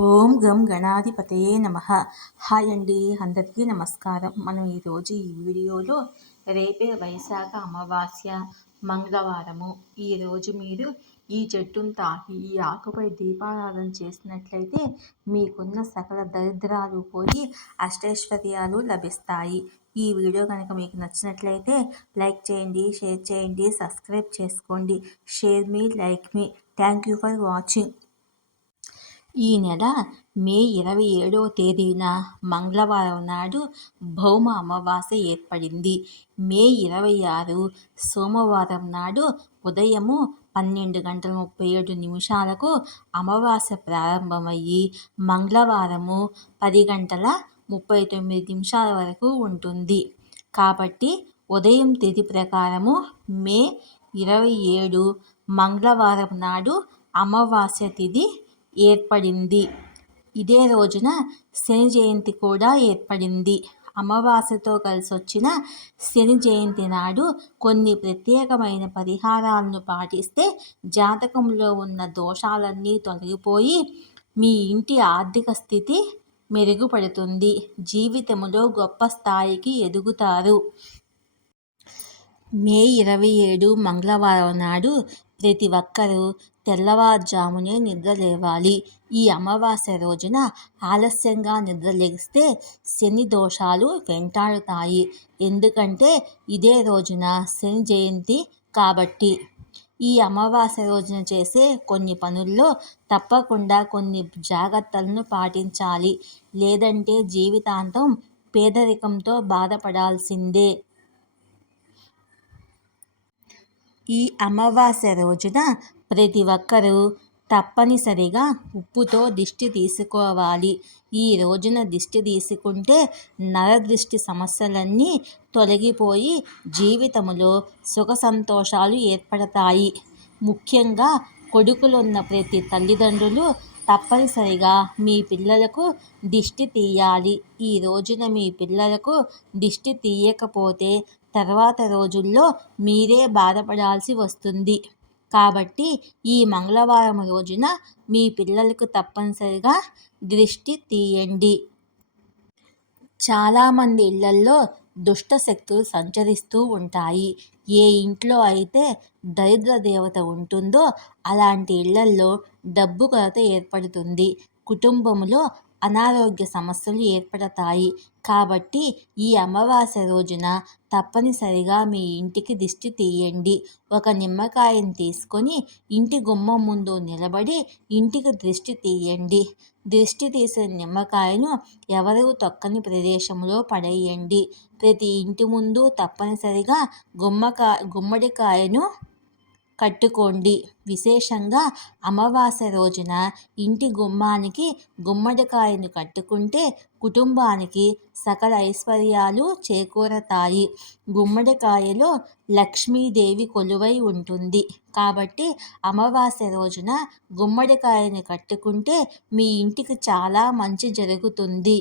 ఓం గం గణాధిపతయే నమ. హాయ్ అండి అందరికీ నమస్కారం. మనం ఈరోజు ఈ వీడియోలో రేపే వైశాఖ అమావాస్య మంగళవారము. ఈరోజు మీరు ఈ చెట్టును తాకి ఈ ఆకుపై దీపారాధన చేసినట్లయితే మీకున్న సకల దరిద్రాలు పోయి అష్టైశ్వర్యాలు లభిస్తాయి. ఈ వీడియో కనుక మీకు నచ్చినట్లయితే లైక్ చేయండి షేర్ చేయండి సబ్స్క్రైబ్ చేసుకోండి. షేర్ మీ like me. Thank you for watching. ఈ నెల మే ఇరవై ఏడవ తేదీన మంగళవారం నాడు భౌమ అమావాస్య ఏర్పడింది. మే ఇరవై ఆరు సోమవారం నాడు ఉదయము పన్నెండు గంటల ముప్పై ఏడు నిమిషాలకు అమావాస్య ప్రారంభమయ్యి మంగళవారము పది గంటల ముప్పై తొమ్మిది నిమిషాల వరకు ఉంటుంది. కాబట్టి ఉదయం తిథి ప్రకారము మే ఇరవై ఏడు మంగళవారం నాడు అమావాస్య తిథి ఏర్పడింది. ఇదే రోజున శని జయంతి కూడా ఏర్పడింది. అమావాస్యతో కలిసి వచ్చిన శని జయంతి నాడు కొన్ని ప్రత్యేకమైన పరిహారాలను పాటిస్తే జాతకంలో ఉన్న దోషాలన్నీ తొలగిపోయి మీ ఇంటి ఆర్థిక స్థితి మెరుగుపడుతుంది. జీవితంలో గొప్ప స్థాయికి ఎదుగుతారు. మే ఇరవై ఏడు మంగళవారం నాడు ప్రతి ఒక్కరూ తెల్లవారుజామునే నిద్రలేవాలి. ఈ అమావాస్య రోజున ఆలస్యంగా నిద్రలేస్తే శని దోషాలు వెంటాడుతాయి. ఎందుకంటే ఇదే రోజున శని జయంతి కాబట్టి. ఈ అమావాస్య రోజున చేసే కొన్ని పనుల్లో తప్పకుండా కొన్ని జాగ్రత్తలను పాటించాలి. లేదంటే జీవితాంతం పేదరికంతో బాధపడాల్సిందే. ఈ అమావాస్య రోజున ప్రతి ఒక్కరూ తప్పనిసరిగా ఉప్పుతో దిష్టి తీసుకోవాలి. ఈ రోజున దిష్టి తీసుకుంటే నరదృష్టి సమస్యలన్నీ తొలగిపోయి జీవితంలో సుఖ సంతోషాలు ఏర్పడతాయి. ముఖ్యంగా కొడుకులున్న ప్రతి తల్లిదండ్రులు తప్పనిసరిగా మీ పిల్లలకు దిష్టి తీయాలి. ఈ రోజున మీ పిల్లలకు దిష్టి తీయకపోతే తర్వాత రోజుల్లో మీరే బాధపడాల్సి వస్తుంది. కాబట్టి ఈ మంగళవారం రోజున మీ పిల్లలకు తప్పనిసరిగా దృష్టి తీయండి. చాలామంది ఇళ్ళల్లో దుష్ట శక్తులు సంచరిస్తూ ఉంటాయి. ఏ ఇంట్లో అయితే దరిద్ర దేవత ఉంటుందో అలాంటి ఇళ్ళల్లో డబ్బు కొరత ఏర్పడుతుంది. కుటుంబంలో అనారోగ్య సమస్యలు ఏర్పడతాయి. కాబట్టి ఈ అమావాస్య రోజున తప్పనిసరిగా మీ ఇంటికి దిష్టి తీయండి. ఒక నిమ్మకాయని తీసుకొని ఇంటి గుమ్మం ముందు నిలబడి ఇంటికి దృష్టి తీయండి. దృష్టి తీసిన నిమ్మకాయను ఎవరు తొక్కని ప్రదేశంలో పడేయండి. ప్రతి ఇంటి ముందు తప్పనిసరిగా గుమ్మకాయ గుమ్మడికాయను కట్టుకోండి. విశేషంగా అమావాస్య రోజున ఇంటి గుమ్మానికి గుమ్మడికాయను కట్టుకుంటే కుటుంబానికి సకల ఐశ్వర్యాలు చేకూరతాయి. గుమ్మడికాయలో లక్ష్మీదేవి కొలువై ఉంటుంది. కాబట్టి అమావాస్య రోజున గుమ్మడికాయని కట్టుకుంటే మీ ఇంటికి చాలా మంచి జరుగుతుంది.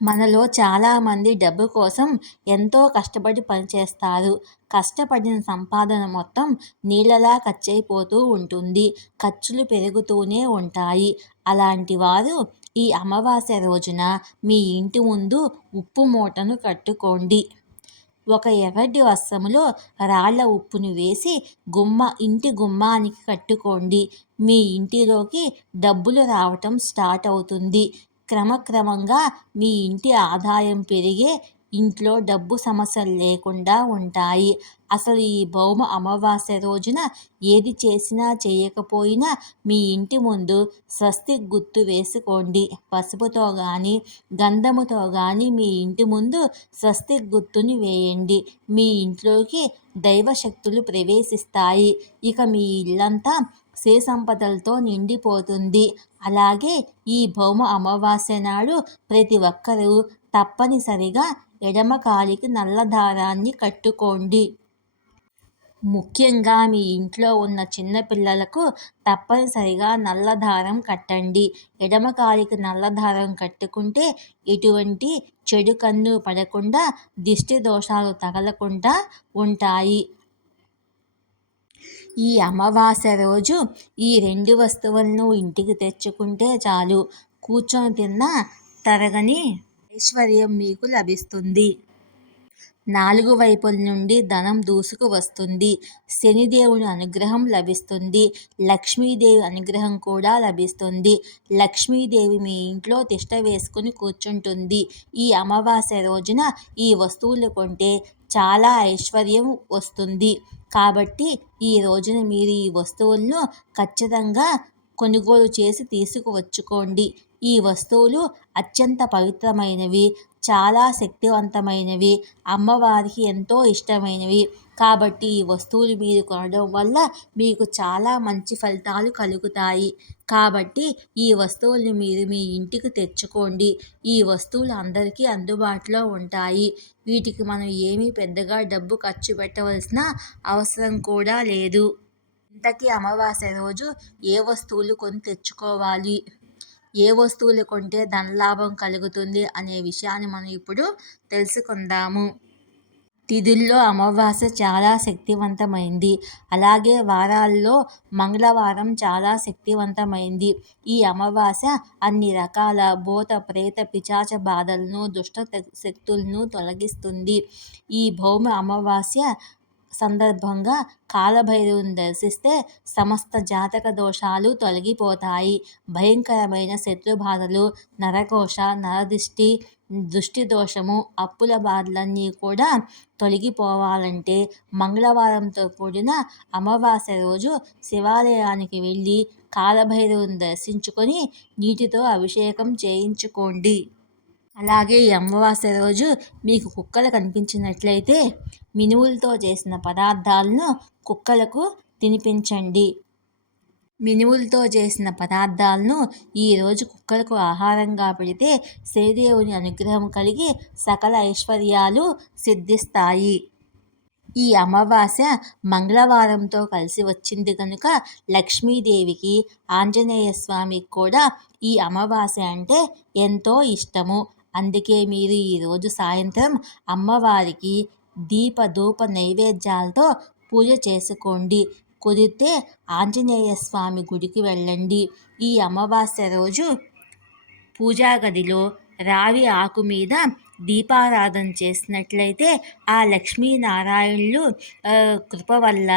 మనలో చాలామంది డబ్బు కోసం ఎంతో కష్టపడి పనిచేస్తారు. కష్టపడిన సంపాదన మొత్తం నీళ్ళలా ఖర్చయిపోతూ ఉంటుంది. ఖర్చులు పెరుగుతూనే ఉంటాయి. అలాంటి వారు ఈ అమావాస్య రోజున మీ ఇంటి ముందు ఉప్పు మూటను కట్టుకోండి. ఒక ఎర్రటి వస్త్రములో రాళ్ళ ఉప్పును వేసి గుమ్మ ఇంటి గుమ్మానికి కట్టుకోండి. మీ ఇంటిలోకి డబ్బులు రావటం స్టార్ట్ అవుతుంది. క్రమక్రమంగా మీ ఇంటి ఆదాయం పెరిగే ఇంట్లో డబ్బు సమస్యలు లేకుండా ఉంటాయి. అసలు ఈ భౌమ అమావాస్య రోజున ఏది చేసినా చేయకపోయినా మీ ఇంటి ముందు స్వస్తి గుర్తు వేసుకోండి. పసుపుతో కానీ గంధముతో కానీ మీ ఇంటి ముందు స్వస్తి గుర్తుని వేయండి. మీ ఇంట్లోకి దైవశక్తులు ప్రవేశిస్తాయి. ఇక మీ ఇల్లంతా శ్రీ సంపదలతో నిండిపోతుంది. అలాగే ఈ భౌమ అమావాస్య నాడు ప్రతి ఒక్కరూ తప్పనిసరిగా ఎడమ కాలికి నల్ల దారాన్ని కట్టుకోండి. ముఖ్యంగా మీ ఇంట్లో ఉన్న చిన్నపిల్లలకు తప్పనిసరిగా నల్ల దారం కట్టండి. ఎడమ కాలికి నల్ల దారం కట్టుకుంటే ఎటువంటి చెడు కన్ను పడకుండా దిష్టి దోషాలు తగలకుండా ఉంటాయి. ఈ అమావాస్య రోజు ఈ రెండు వస్తువులను ఇంటికి తెచ్చుకుంటే చాలు. కూర్చొని తిన్నా తరగని ఐశ్వర్యం మీకు లభిస్తుంది. నాలుగు వైపుల నుండి ధనం దూసుకు వస్తుంది. శనిదేవుని అనుగ్రహం లభిస్తుంది. లక్ష్మీదేవి అనుగ్రహం కూడా లభిస్తుంది. లక్ష్మీదేవి మీ ఇంట్లో తిష్ట వేసుకుని కూర్చుంటుంది. ఈ అమావాస్య రోజున ఈ వస్తువులు కొంటే చాలా ఐశ్వర్యం వస్తుంది. కాబట్టి ఈ రోజున మీరు ఈ వస్తువులను ఖచ్చితంగా కొనుగోలు చేసి తీసుకువచ్చుకోండి. ఈ వస్తువులు అత్యంత పవిత్రమైనవి చాలా శక్తివంతమైనవి అమ్మవారికి ఎంతో ఇష్టమైనవి. కాబట్టి ఈ వస్తువులు మీరు కొనడం వల్ల మీకు చాలా మంచి ఫలితాలు కలుగుతాయి. కాబట్టి ఈ వస్తువుల్ని మీరు మీ ఇంటికి తెచ్చుకోండి. ఈ వస్తువులు అందరికీ అందుబాటులో ఉంటాయి. వీటికి మనం ఏమీ పెద్దగా డబ్బు ఖర్చు పెట్టవలసిన అవసరం కూడా లేదు. ఇంతకీ అమావాస్య రోజు ఏ వస్తువులు కొని తెచ్చుకోవాలి? ఏ వస్తువులు కొంటే ధనలాభం కలుగుతుంది అనే విషయాన్ని మనం ఇప్పుడు తెలుసుకుందాము. తిథుల్లో అమావాస్య చాలా శక్తివంతమైంది. అలాగే వారాల్లో మంగళవారం చాలా శక్తివంతమైంది. ఈ అమావాస్య అన్ని రకాల భూత ప్రేత పిచాచ బాధలను దుష్ట శక్తులను తొలగిస్తుంది. ఈ భౌమ అమావాస్య సందర్భంగా కాలభైరవుని దర్శిస్తే సమస్త జాతక దోషాలు తొలగిపోతాయి. భయంకరమైన శత్రుబాధలు నరకోశ నరదిష్టి దృష్టి దోషము అప్పుల బాధలన్నీ కూడా తొలగిపోవాలంటే మంగళవారంతో కూడిన అమావాస్య రోజు శివాలయానికి వెళ్ళి కాలభైరవుని దర్శించుకొని నీటితో అభిషేకం చేయించుకోండి. అలాగే ఈ అమావాస్య రోజు మీకు కుక్కలు కనిపించినట్లయితే మినువులతో చేసిన పదార్థాలను కుక్కలకు తినిపించండి. మినువులతో చేసిన పదార్థాలను ఈరోజు కుక్కలకు ఆహారంగా పెడితే శ్రీదేవుని అనుగ్రహం కలిగి సకల ఐశ్వర్యాలు సిద్ధిస్తాయి. ఈ అమావాస్య మంగళవారంతో కలిసి వచ్చింది కనుక లక్ష్మీదేవికి ఆంజనేయ స్వామికి కూడా ఈ అమావాస్య అంటే ఎంతో ఇష్టము. అందుకే మీరు ఈరోజు సాయంత్రం అమ్మవారికి దీప ధూప నైవేద్యాలతో పూజ చేసుకోండి. కుదిరితే ఆంజనేయ స్వామి గుడికి వెళ్ళండి. ఈ అమావాస్య రోజు పూజా గదిలో రావి ఆకు మీద దీపారాధన చేసినట్లయితే ఆ లక్ష్మీనారాయణులు కృప వల్ల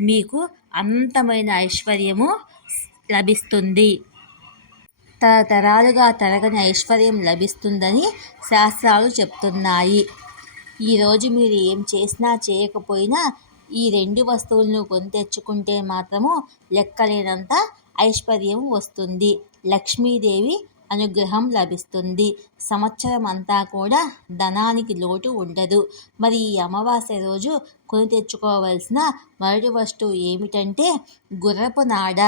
మీకు అనంతమైన ఐశ్వర్యము లభిస్తుంది. తరతరాలుగా తరగని ఐశ్వర్యం లభిస్తుందని శాస్త్రాలు చెప్తున్నాయి. ఈరోజు మీరు ఏం చేసినా చేయకపోయినా ఈ రెండు వస్తువులను కొని తెచ్చుకుంటే మాత్రము లెక్కలేనంత ఐశ్వర్యం వస్తుంది. లక్ష్మీదేవి అనుగ్రహం లభిస్తుంది. సంవత్సరం అంతా కూడా ధనానికి లోటు ఉండదు. మరి ఈ అమావాస్య రోజు కొని తెచ్చుకోవలసిన మొదటి వస్తువు ఏమిటంటే గుర్రపు నాడ.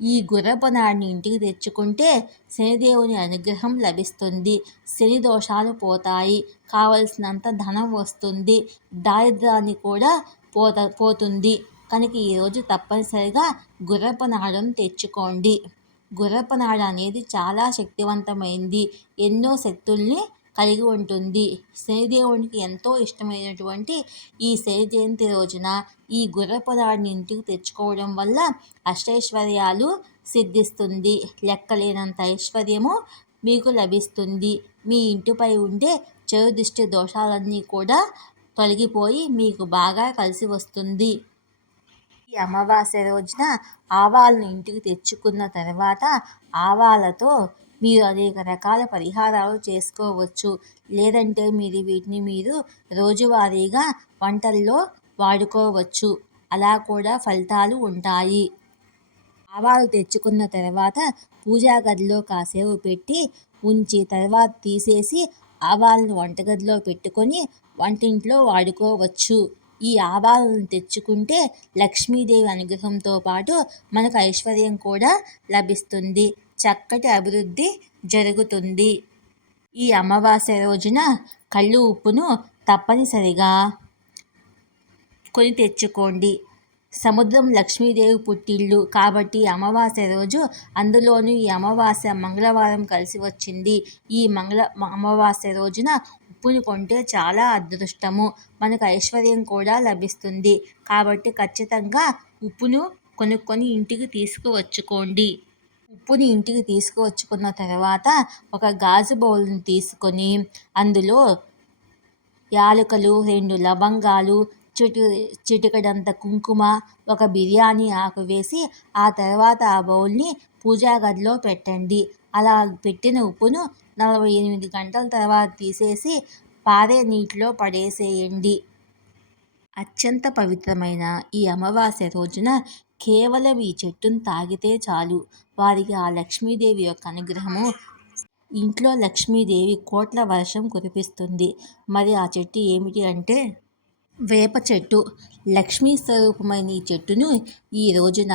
ఈ గుర్రపునాడిని ఇంటికి తెచ్చుకుంటే శనిదేవుని అనుగ్రహం లభిస్తుంది. శని దోషాలు పోతాయి. కావలసినంత ధనం వస్తుంది. దారిద్రాన్ని కూడా పోత పోతుంది. కనుక ఈరోజు తప్పనిసరిగా గుర్రపనాడను తెచ్చుకోండి. గుర్రపనాడ అనేది చాలా శక్తివంతమైంది. ఎన్నో శక్తుల్ని కలిగి ఉంటుంది. శనిదేవునికి ఎంతో ఇష్టమైనటువంటి ఈ శని జయంతి రోజున ఈ గుర్రపదాడిని ఇంటికి తెచ్చుకోవడం వల్ల అష్టైశ్వర్యాలు సిద్ధిస్తుంది. లెక్కలేనంత ఐశ్వర్యము మీకు లభిస్తుంది. మీ ఇంటిపై ఉండే చెడు దృష్టి దోషాలన్నీ కూడా తొలగిపోయి మీకు బాగా కలిసి వస్తుంది. ఈ అమావాస్య రోజున ఆవాలను ఇంటికి తెచ్చుకున్న తర్వాత ఆవాలతో మీరు అనేక రకాల పరిహారాలు చేసుకోవచ్చు. లేదంటే మీరు వీటిని మీరు రోజువారీగా వంటల్లో వాడుకోవచ్చు. అలా కూడా ఫలితాలు ఉంటాయి. ఆవాలు తెచ్చుకున్న తర్వాత పూజా గదిలో కాసేపు పెట్టి ఉంచి తర్వాత తీసేసి ఆవాలను వంటగదిలో పెట్టుకొని వంటింట్లో వాడుకోవచ్చు. ఈ ఆవాలను తెచ్చుకుంటే లక్ష్మీదేవి అనుగ్రహంతో పాటు మనకు ఐశ్వర్యం కూడా లభిస్తుంది. చక్కటి అభివృద్ధి జరుగుతుంది. ఈ అమావాస్య రోజున కళ్ళు ఉప్పును తప్పనిసరిగా కొని తెచ్చుకోండి. సముద్రం లక్ష్మీదేవి పుట్టిల్లు కాబట్టి అమావాస్య రోజు అందులోనూ ఈ అమావాస్య మంగళవారం కలిసి వచ్చింది. ఈ మంగళ అమావాస్య రోజున ఉప్పుని కొంటే చాలా అదృష్టము. మనకు ఐశ్వర్యం కూడా లభిస్తుంది. కాబట్టి ఖచ్చితంగా ఉప్పును కొనుక్కొని ఇంటికి తీసుకువచ్చుకోండి. ఉప్పుని ఇంటికి తీసుకువచ్చుకున్న తర్వాత ఒక గాజు బౌల్ని తీసుకొని అందులో యాలకులు రెండు లవంగాలు చిటి చిటికడంత కుంకుమ ఒక బిర్యానీ ఆకు వేసి ఆ తర్వాత ఆ బౌల్ని పూజా గదిలో పెట్టండి. అలా పెట్టిన ఉప్పును నలభై ఎనిమిది గంటల తర్వాత తీసేసి పారే నీటిలో పడేసేయండి. అత్యంత పవిత్రమైన ఈ అమావాస్య రోజున కేవలం ఈ చెట్టును తాగితే చాలు. వారికి ఆ లక్ష్మీదేవి యొక్క అనుగ్రహము ఇంట్లో లక్ష్మీదేవి కోట్ల వర్షం కురిపిస్తుంది. మరి ఆ చెట్టు ఏమిటి అంటే వేప చెట్టు. లక్ష్మీ స్వరూపమైన ఈ చెట్టును ఈ రోజున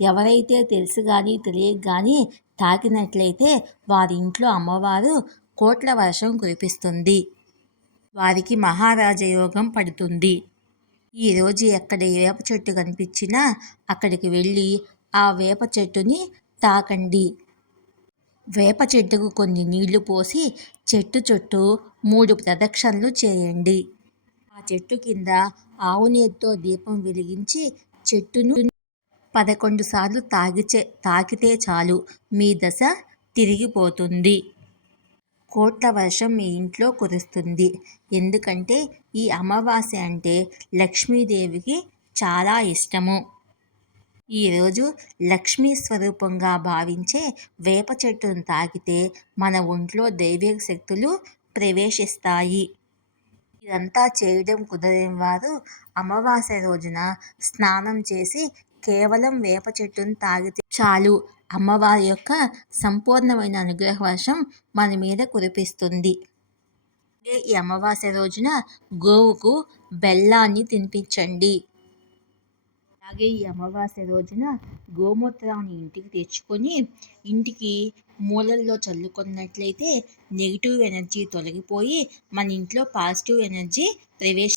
ఎవరైతే తెలుసు కానీ తెలియక కానీ తాకినట్లయితే వారి ఇంట్లో అమ్మవారు కోట్ల వర్షం కురిపిస్తుంది. వారికి మహారాజయోగం పడుతుంది. ఈరోజు ఎక్కడ వేప చెట్టు కనిపించినా అక్కడికి వెళ్ళి ఆ వేప చెట్టుని తాకండి. వేప చెట్టుకు కొన్ని నీళ్ళు పోసి చెట్టు చుట్టూ మూడు ప్రదక్షిణలు చేయండి. ఆ చెట్టు కింద ఆవు దీపం వెలిగించి చెట్టును పదకొండు సార్లు తాగిచే తాకితే చాలు. మీ దశ తిరిగిపోతుంది. కోట్ల వర్షం మీ ఇంట్లో కురుస్తుంది. ఎందుకంటే ఈ అమావాస్య అంటే లక్ష్మీదేవికి చాలా ఇష్టము. ఈరోజు లక్ష్మీ స్వరూపంగా భావించే వేప చెట్టును తాకితే మన ఒంట్లో దైవిక శక్తులు ప్రవేశిస్తాయి. ఇదంతా చేయడం కుదరని వారు? అమావాస్య రోజున స్నానం చేసి కేవలం వేప చెట్టును తాగితే చాలు. అమ్మవారి యొక్క సంపూర్ణమైన అనుగ్రహ వర్షం మన మీద కురిపిస్తుంది. ఈ అమావాస్య రోజున గోవుకు బెల్లాన్ని తినిపించండి. అలాగే ఈ అమావాస్య రోజున గోమూత్రాన్ని ఇంటికి తెచ్చుకొని ఇంటికి మూలల్లో చల్లుకున్నట్లయితే నెగిటివ్ ఎనర్జీ తొలగిపోయి మన ఇంట్లో పాజిటివ్ ఎనర్జీ ప్రవేశ